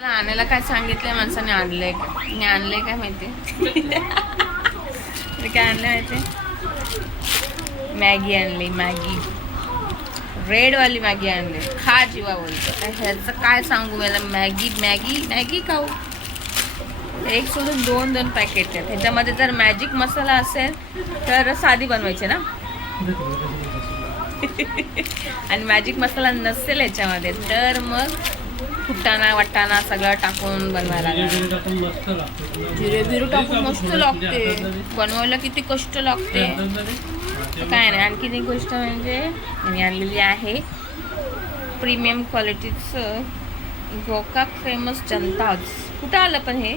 आणायला काय सांगितलंय माणसाने आणलंय का मी आणलंय काय माहिती काय आणलं माहिती मॅगी आणली मॅगी रेडवाली मॅगी आणली खा जीवा बोलतो ह्याचं काय सांगू मला मॅगी मॅगी मॅगी खाऊ एक सोडून दोन पॅकेट आहेत ह्याच्यामध्ये जर मॅजिक मसाला असेल तर साधी बनवायची ना आणि मॅजिक मसाला नसेल याच्यामध्ये तर मग फुटाणा वाटाणा सगळं टाकून बनवायला जिरे बिरू टाकून मस्त लागते बनवायला किती कष्ट लागते काय नाही आणखीन एक गोष्ट म्हणजे मी आणलेली आहे प्रीमियम क्वालिटीचं गोकाक फेमस जनताज कुठं आलं पण हे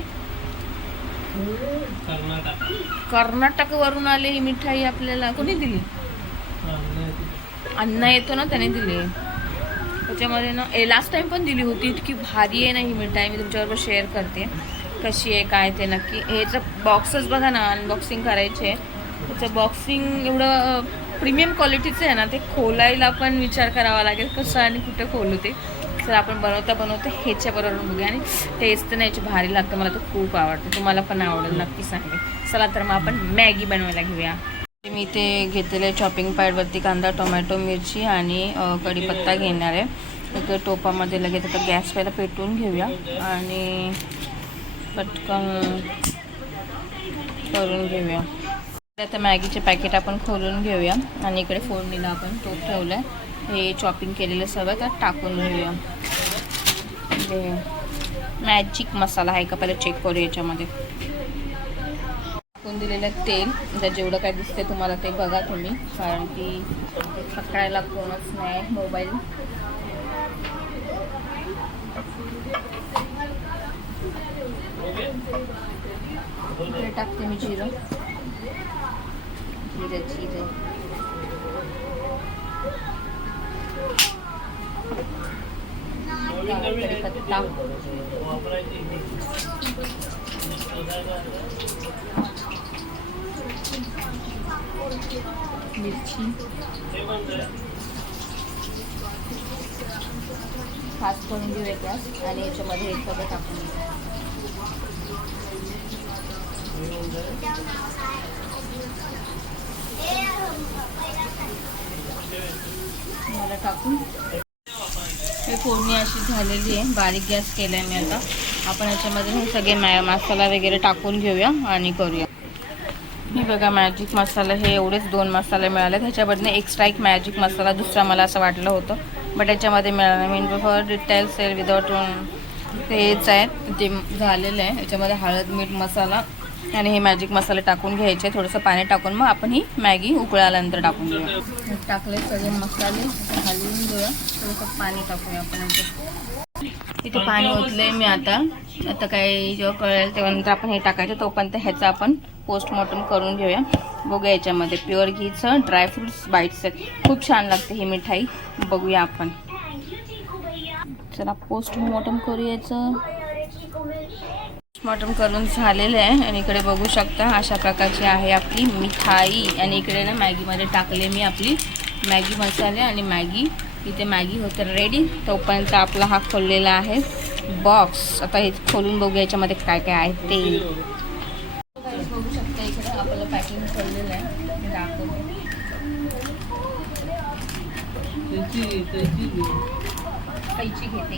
कर्नाटक वरून आले ही मिठाई आपल्याला कोणी दिली अण्णा येतो ना त्याने दिली त्याच्यामध्ये ना लास्ट टाइम पण दिली होती इतकी भारी आहे ना ही मिठाई मी तुमच्याबरोबर शेअर करते कशी आहे काय ते नक्की ह्याचं बॉक्सच बघा ना अनबॉक्सिंग करायचे त्याचं बॉक्सिंग एवढं प्रीमियम क्वालिटीचं आहे ना ते खोलायला पण विचार करावा लागेल कसं आणि कुठे खोलू ते तर आपण बनवता ह्याच्याबरोबर बघूया आणि टेस्ट तर याची भारी लागतं मला तर खूप आवडतं तुम्हाला पण आवडेल नक्की सांगेल चला तर मग आपण मॅगी बनवायला घेऊया मी ते घेतलेले चॉपिंग पॅडवरती कांदा टोमॅटो मिरची आणि कढीपत्ता घेणार आहे एक टोपामध्ये लगेच आता गॅस पहिला पेटवून घेऊया आणि पटकन करून घेऊया आता मॅगीचे पॅकेट आपण खोलून घेऊया आणि इकडे फोडणीला आपण टोप ठेवलं आहे हे चॉपिंग केलेलं सगळं त्यात टाकून घेऊया म्हणजे मॅजिक मसाला आहे का पहिला चेक करू याच्यामध्ये टाकून दिलेलं तेल म्हणजे जेवढं काय दिसते तुम्हाला ते बघा तुम्ही कारण की पकडायला कोणच नाही मोबाईल इकडे टाकते मी जिरं जिरं कढीपत्ता मिरची फास्ट करून घेऊया गॅस आणि याच्यामध्ये हे सगळं टाकून मला टाकून हे फोडणी अशी झालेली आहे बारीक गॅस केला आहे मी आता आपण याच्यामध्ये हे सगळे मसाला वगैरे टाकून घेऊया आणि करूया हे बघा मॅजिक मसाला हे एवढेच 2 मसाले मिळाले ह्याच्याबद्दल एक्स्ट्रा एक मॅजिक मसाला दुसरा मला असं वाटलं होतं बट याच्यामध्ये मिळालं नाही मीन फॉर डिटेल सेल विदाउट तेच आहे ते झालेलं आहे याच्यामध्ये हळद मीठ मसाला आणि हे मॅजिक मसाले टाकून घ्यायचे थोडंसं पाणी टाकून मग आपण ही मॅगी उकळल्यानंतर टाकून घेऊया टाकले सगळे मसाले हलवून घेऊया थोडंसं पाणी टाकूया आपण इथे पाणी ओतलंय मी आता काही जेव्हा कळेल तेव्हा नंतर आपण हे टाकायचं तोपर्यंत ह्याचं आपण पोस्टमॉर्टम करून घेऊया बघूया याच्यामध्ये प्युअर घीचं ड्रायफ्रुट्स बाईट्स आहेत खूप छान लागते ही मिठाई बघूया आपण चला पोस्टमॉर्टम करूयाचं पोस्टमॉर्टम करून झालेलं आहे आणि इकडे बघू शकता अशा प्रकारची आहे आपली मिठाई आणि इकडे ना मॅगीमध्ये टाकले मी आपली मॅगी मसाले आणि मॅगी इथे मॅगी होतं रेडी तोपर्यंत आपला हा खोललेला आहे बॉक्स आता हे खोलून बघूया याच्यामध्ये काय काय आहे ते बघू शकता इकडे आपलं पॅकिंग खोललेलं आहे दाखवते कैची घेते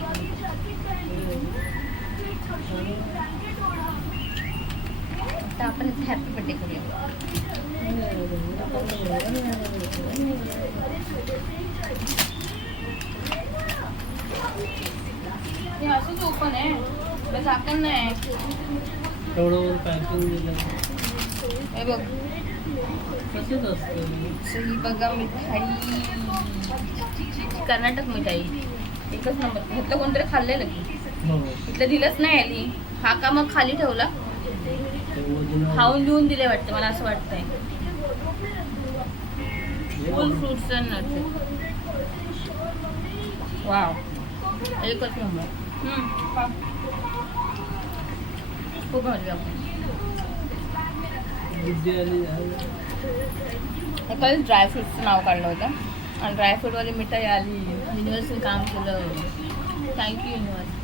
आता आपण हॅपी बर्थडे करूया हे असंच ओपन आहे बस आपण नाही हे बघ ही बघा मिठाई कर्नाटक मिठाई एकच नंबर ह्यातलं कोणतरी खाल्लेलं की इथलं दिलंच नाही आली हा का मग खाली ठेवला खाऊन देऊन दिले वाटतं मला असं वाटतंय फुल फ्रूट्स अँड नट्स वाव एकच नंबर खूप मजा आपण ड्रायफ्रूटचं नाव काढलं होतं आणि ड्रायफ्रूटवाली मिठाई आली युनिव्हर्सने काम केलं थँक्यू युनिव्हर्स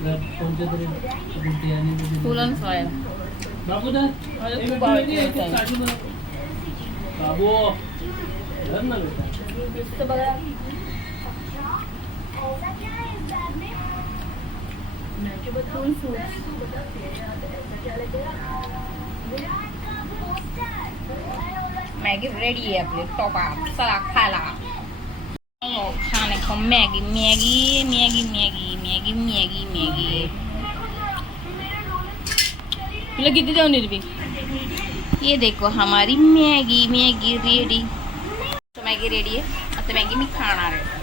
कोणत्या तरी गुड्डे आणि फुल ऑन फायर. बाबू दा खूप बाबू धर ना बेटा. मॅगी रेडी आहे आपली टॉपा. चला खायला. खाने को Maggi Maggi Maggi Maggi Maggi Maggi Maggi. तुला किती देऊ निर्भीक. ये देखो हमारी मैगी मैगी रेडी. तो मैगी रेडी आहे. आता मॅगी मी खाणार आहे.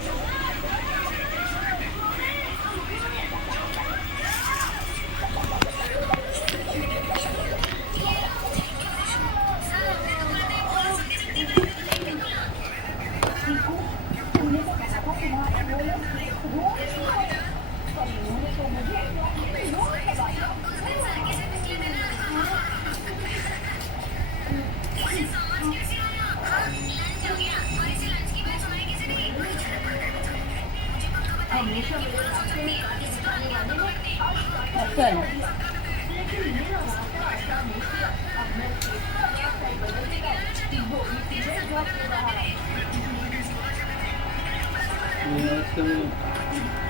चल. मी आज कमी